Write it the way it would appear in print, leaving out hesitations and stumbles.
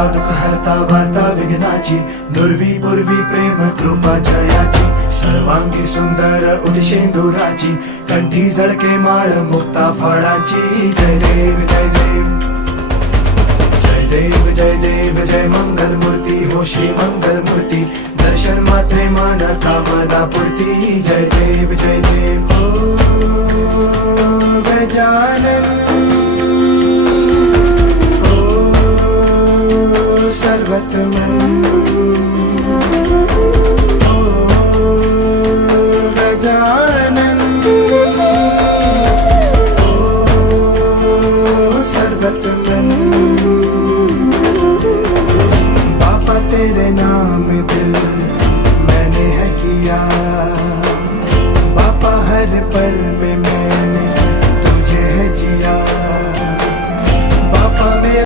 हरता दुःख हरता वार्ता विघ्नाची, दुर्वी पूर्वी प्रेम कृपा जयाची, सर्वांगी सुंदर उदिशेंदुराची, कंठी झळके माळ मुक्ता फळाची. जय देव जय देव जय देव जय देव जय मंगल मूर्ती हो श्री मंगल मूर्ती, दर्शन मात्रे मन कामना पूर्ती. जय देव जय देव हो गजानन हो सर्वतमन